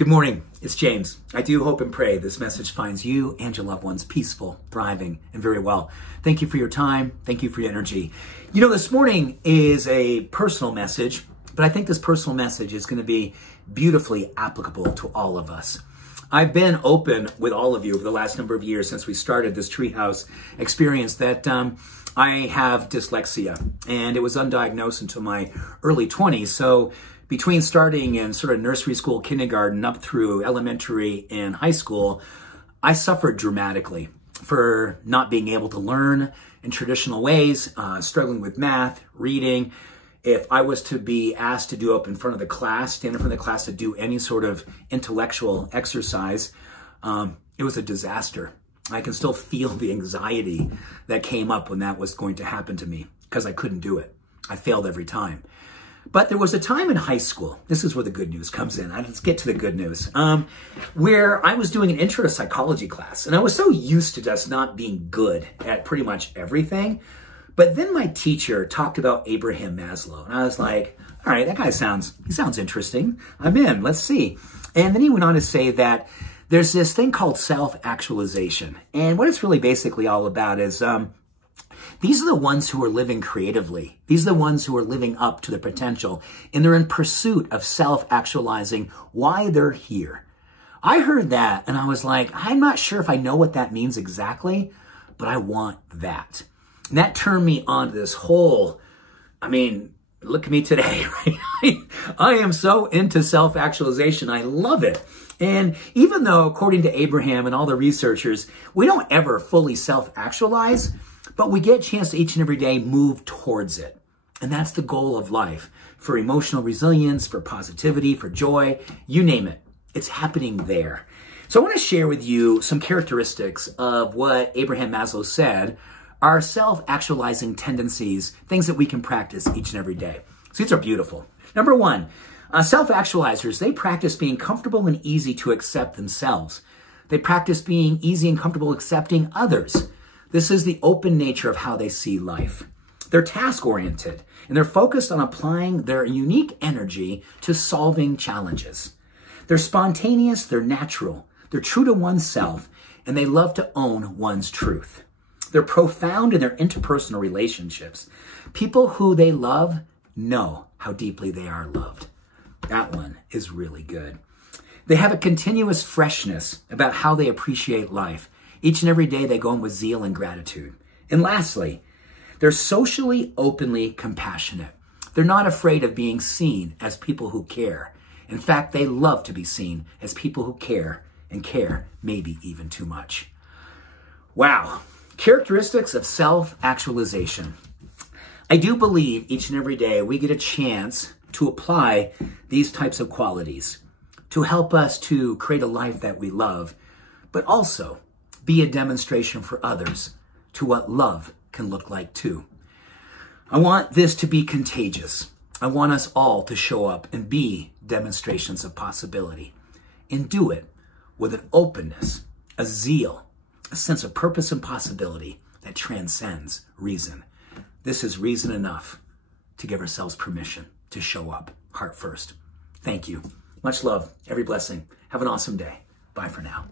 Good morning, it's James. I do hope and pray this message finds you and your loved ones peaceful, thriving, and very well. Thank you for your time. Thank you for your energy. You know, this morning is a personal message, but I think this personal message is going to be beautifully applicable to all of us. I've been open with all of you over the last number of years since we started this treehouse experience that I have dyslexia, and it was undiagnosed until my early 20s. So between starting in sort of nursery school, kindergarten, up through elementary and high school, I suffered dramatically for not being able to learn in traditional ways, struggling with math, reading. If I was to be asked to do up in front of the class, stand in front of the class to do any sort of intellectual exercise, it was a disaster. I can still feel the anxiety that came up when that was going to happen to me because I couldn't do it. I failed every time. But there was a time in high school, this is where the good news comes in. Let's get to the good news, where I was doing an intro to psychology class. And I was so used to just not being good at pretty much everything. But then my teacher talked about Abraham Maslow. And I was like, all right, that guy sounds interesting. I'm in, let's see. And then he went on to say that there's this thing called self-actualization. And what it's really basically all about is these are the ones who are living creatively. These are the ones who are living up to their potential. And they're in pursuit of self-actualizing why they're here. I heard that and I was like, I'm not sure if I know what that means exactly, but I want that. And that turned me on to this whole, look at me today, right? I am so into self-actualization. I love it. And even though, according to Abraham and all the researchers, we don't ever fully self-actualize, but we get a chance to each and every day move towards it. And that's the goal of life, for emotional resilience, for positivity, for joy, you name it. It's happening there. So I want to share with you some characteristics of what Abraham Maslow said are self-actualizing tendencies, things that we can practice each and every day. So these are beautiful. Number one, self-actualizers, they practice being comfortable and easy to accept themselves. They practice being easy and comfortable accepting others. This is the open nature of how they see life. They're task-oriented, and they're focused on applying their unique energy to solving challenges. They're spontaneous, they're natural, they're true to oneself, and they love to own one's truth. They're profound in their interpersonal relationships. People who they love know how deeply they are loved. That one is really good. They have a continuous freshness about how they appreciate life. Each and every day they go in with zeal and gratitude. And lastly, they're socially openly compassionate. They're not afraid of being seen as people who care. In fact, they love to be seen as people who care, and care maybe even too much. Wow. Characteristics of self-actualization. I do believe each and every day we get a chance to apply these types of qualities to help us to create a life that we love, but also be a demonstration for others to what love can look like too. I want this to be contagious. I want us all to show up and be demonstrations of possibility, and do it with an openness, a zeal, a sense of purpose and possibility that transcends reason. This is reason enough to give ourselves permission to show up heart first. Thank you. Much love. Every blessing. Have an awesome day. Bye for now.